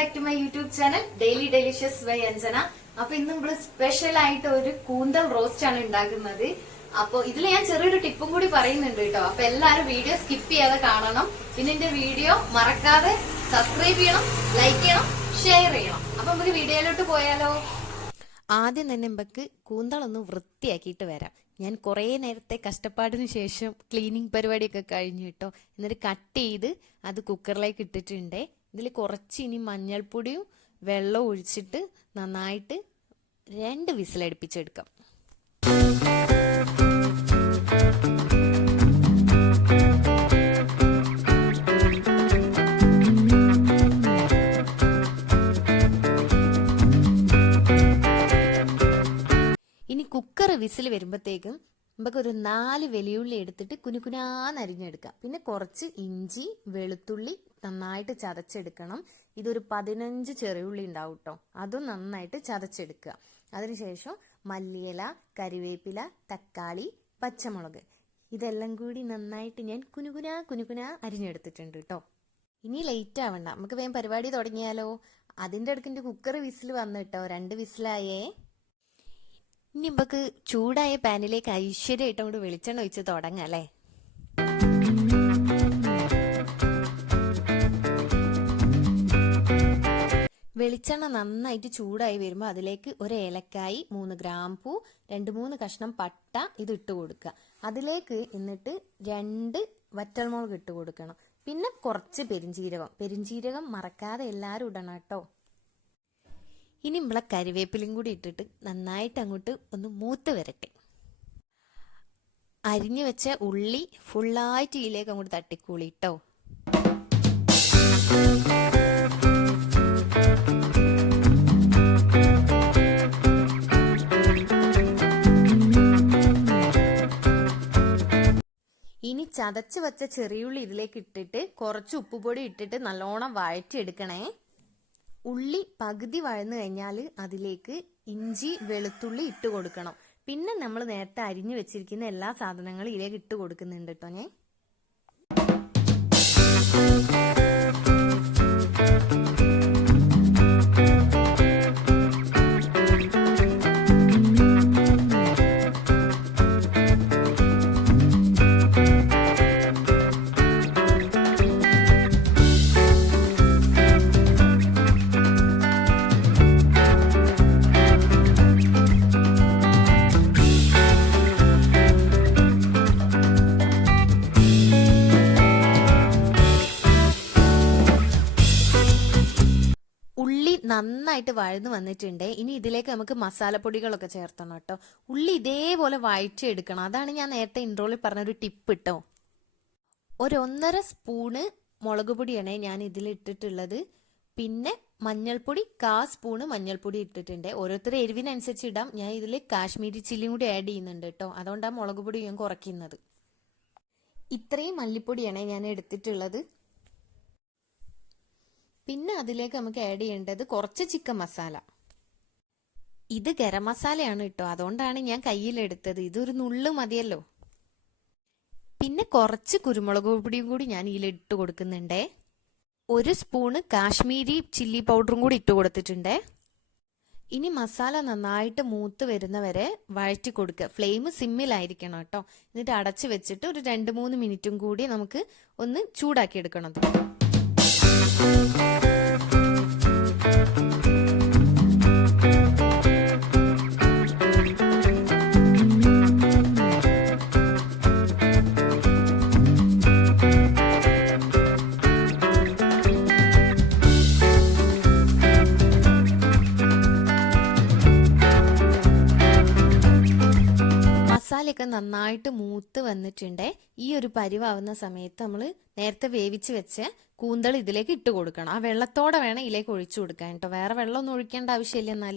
YouTube channel daily delicious by Anjana അപ്പൊ ഇന്ന് നമ്മൾ സ്പെഷ്യൽ ആയിട്ട് ഒരു കൂന്തൽ റോസ്റ്റ് ആണ് ഉണ്ടാക്കുന്നത്. അപ്പൊ ഇതിൽ ഞാൻ ചെറിയൊരു ടിപ്പും കൂടി പറയുന്നുണ്ട് കേട്ടോ. അപ്പൊ എല്ലാരും വീഡിയോ സ്കിപ്പ് ചെയ്യാതെ കാണണം. പിന്നെ എന്റെ വീഡിയോ മറക്കാതെ സബ്സ്ക്രൈബ് ചെയ്യണം ലൈക്ക് ചെയ്യണം ഷെയർ ചെയ്യണം. അപ്പൊ നമുക്ക് വീഡിയോയിലോട്ട് പോയാലോ? ആദ്യം തന്നെ നമുക്ക് കൂന്തളൊന്ന് വൃത്തിയാക്കിയിട്ട് വരാം. ഞാൻ കുറേ നേരത്തെ കഷ്ടപ്പാടിന് ശേഷം ക്ലീനിങ് പരിപാടിയൊക്കെ കഴിഞ്ഞു കേട്ടോ. എന്നിട്ട് കട്ട് ചെയ്ത് അത് കുക്കറിലേക്ക് ഇട്ടിട്ടുണ്ട്. ഇതിൽ കുറച്ച് ഇനി മഞ്ഞൾപ്പൊടിയും വെള്ളവും ഒഴിച്ചിട്ട് നന്നായിട്ട് രണ്ട് വിസിലടുപ്പിച്ചെടുക്കാം ഇനി കുക്കർ വിസിൽ വരുമ്പോഴത്തേക്കും നമുക്കൊരു നാല് വെളിയുള്ളി എടുത്തിട്ട് കുനുകുനാന്നരിഞ്ഞെടുക്കാം പിന്നെ കുറച്ച് ഇഞ്ചി വെളുത്തുള്ളി നന്നായിട്ട് ചതച്ചെടുക്കണം. ഇതൊരു പതിനഞ്ച് ചെറിയുള്ളി ഉണ്ടാവും കേട്ടോ അതും നന്നായിട്ട് ചതച്ചെടുക്കുക. അതിനുശേഷം മല്ലിയില കരിവേപ്പില തക്കാളി പച്ചമുളക്. ഇതെല്ലാം കൂടി നന്നായിട്ട് ഞാൻ കുനുകുന കുനുകുന അരിഞ്ഞെടുത്തിട്ടുണ്ട് കേട്ടോ ഇനി ലേറ്റ് ആവണ്ട. നമുക്ക് വേഗം പരിപാടി തുടങ്ങിയാലോ? അതിന്റെ അടുക്കിന്റെ കുക്കർ വിസിൽ വന്നു കേട്ടോ രണ്ട് വിസിലായേ. ഇനി നമുക്ക് ചൂടായ പാനിലേക്ക് ഐശ്വര്യമായിട്ട് അങ്ങോട്ട് വെളിച്ചെണ്ണ ഒഴിച്ച് തുടങ്ങാം അല്ലേ? വെളിച്ചെണ്ണ നന്നായിട്ട് ചൂടായി വരുമ്പോൾ അതിലേക്ക് ഒരു ഏലക്കായി മൂന്ന് ഗ്രാമ്പൂ രണ്ട് മൂന്ന് കഷ്ണം പട്ട ഇത് ഇട്ട് കൊടുക്കുക. അതിലേക്ക് എന്നിട്ട് രണ്ട് വറ്റൽമുളക് ഇട്ട് കൊടുക്കണം. പിന്നെ കുറച്ച് പെരിഞ്ചീരകം. പെരിഞ്ചീരകം മറക്കാതെ എല്ലാവരും ഇടണം കേട്ടോ. ഇനി നമ്മളെ കരിവേപ്പിലയും കൂടി ഇട്ടിട്ട് നന്നായിട്ട് അങ്ങോട്ട് ഒന്ന് മൂത്ത് വരട്ടെ. അരിഞ്ഞു വെച്ച ഉള്ളി ഫുള്ളായിട്ട് ഇതിലേക്ക് അങ്ങോട്ട് തട്ടിക്കൂളി കേട്ടോ ഇനി ചതച്ച് വെച്ച ചെറിയുള്ളി ഇതിലേക്ക് ഇട്ടിട്ട് കുറച്ച് ഉപ്പുപൊടി ഇട്ടിട്ട് നല്ലോണം വഴറ്റിയെടുക്കണേ. ഉള്ളി പകുതി വഴന്നു കഴിഞ്ഞാൽ അതിലേക്ക് ഇഞ്ചി വെളുത്തുള്ളി ഇട്ട് കൊടുക്കണം. പിന്നെ നമ്മൾ നേരത്തെ അരിഞ്ഞു വെച്ചിരിക്കുന്ന എല്ലാ സാധനങ്ങളും ഇതിലേക്ക് ഇട്ട് കൊടുക്കുന്നുണ്ട് കേട്ടോ ഞാൻ നന്നായിട്ട് വഴന്നു വന്നിട്ടുണ്ട്. ഇനി ഇതിലേക്ക് നമുക്ക് മസാലപ്പൊടികളൊക്കെ ചേർത്തണം കേട്ടോ. ഉള്ളി ഇതേപോലെ വഴറ്റിയെടുക്കണം. അതാണ് ഞാൻ നേരത്തെ ഇൻട്രോയിൽ പറഞ്ഞൊരു ടിപ്പ് ഇട്ടോ ഒരൊന്നര സ്പൂണ് മുളക് പൊടിയാണ് ഞാൻ ഇതിൽ ഇട്ടിട്ടുള്ളത് പിന്നെ മഞ്ഞൾപ്പൊടി കാ സ്പൂണ് മഞ്ഞൾപ്പൊടി ഇട്ടിട്ടുണ്ട്. ഓരോരുത്തരുടെ എരിവിനനുസരിച്ച് ഇടാം. ഞാൻ ഇതിൽ കാശ്മീരി ചില്ലിയും കൂടി ആഡ് ചെയ്യുന്നുണ്ട് കേട്ടോ. അതുകൊണ്ടാണ് മുളക് പൊടി ഞാൻ കുറയ്ക്കുന്നത്. ഇത്രയും മല്ലിപ്പൊടിയാണ് ഞാൻ എടുത്തിട്ടുള്ളത്. പിന്നെ അതിലേക്ക് നമുക്ക് ആഡ് ചെയ്യേണ്ടത് കുറച്ച് ചിക്കൻ മസാല ഇത് ഗരം മസാലയാണ് കേട്ടോ അതുകൊണ്ടാണ് ഞാൻ കയ്യിലെടുത്തത്. ഇതൊരു നുള്ളു മതിയല്ലോ. പിന്നെ കുറച്ച് കുരുമുളക് പൊടിയും കൂടി ഞാൻ ഇതിൽ ഇട്ട് കൊടുക്കുന്നുണ്ടേ. ഒരു സ്പൂണ് കാശ്മീരി ചില്ലി പൗഡറും കൂടി ഇട്ട് കൊടുത്തിട്ടുണ്ടേ. ഇനി മസാല നന്നായിട്ട് മൂത്ത് വരുന്നവരെ വഴറ്റി കൊടുക്കുക. ഫ്ലെയിം സിമ്മിലായിരിക്കണം കേട്ടോ എന്നിട്ട് അടച്ചു വെച്ചിട്ട് ഒരു രണ്ട് മൂന്ന് മിനിറ്റും കൂടി നമുക്ക് ഒന്ന് ചൂടാക്കി എടുക്കണം മസാലയൊക്കെ നന്നായിട്ട് മൂത്ത് വന്നിട്ടുണ്ട്. ഈ ഒരു പരിവാവുന്ന സമയത്ത് നമ്മൾ നേരത്തെ വേവിച്ച് വെച്ച് കൂന്തൾ ഇതിലേക്ക് ഇട്ട് കൊടുക്കണം. ആ വെള്ളത്തോടെ വേണം ഇതിലേക്ക് ഒഴിച്ചു കൊടുക്കാൻ കേട്ടോ വേറെ വെള്ളമൊന്നും ഒഴിക്കേണ്ട ആവശ്യമില്ല എന്നാൽ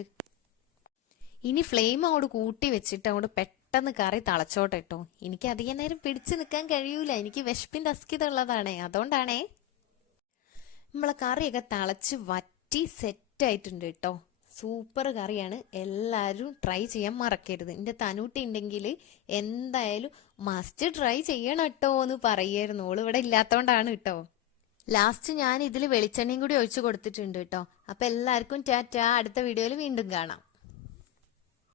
ഇനി ഫ്ലെയിം അങ്ങോട്ട് കൂട്ടി വെച്ചിട്ട് അങ്ങോട്ട് പെട്ടെന്ന് കറി തളച്ചോട്ടെ കേട്ടോ എനിക്ക് അധികം നേരം പിടിച്ചു നിൽക്കാൻ കഴിയൂല. എനിക്ക് വിശപ്പിന്റെ അസ്കിത ഉള്ളതാണേ. അതുകൊണ്ടാണേ. നമ്മളെ കറിയൊക്കെ തളച്ച് വറ്റി സെറ്റ് ആയിട്ടുണ്ട് കേട്ടോ സൂപ്പർ കറിയാണ്. എല്ലാവരും ട്രൈ ചെയ്യാൻ മറക്കരുത്. എന്റെ തനൂട്ടി ഉണ്ടെങ്കിൽ എന്തായാലും മസ്റ്റ് ട്രൈ ചെയ്യണം കേട്ടോ എന്ന് പറയായിരുന്നു. ഓൾ ഇവിടെ ഇല്ലാത്തതുകൊണ്ടാണ് കേട്ടോ ലാസ്റ്റ് ഞാൻ ഇതിൽ വെളിച്ചെണ്ണയും കൂടി ഒഴിച്ചു കൊടുത്തിട്ടുണ്ട് കേട്ടോ അപ്പൊ എല്ലാവർക്കും ടാറ്റാ. അടുത്ത വീഡിയോയിൽ വീണ്ടും കാണാം.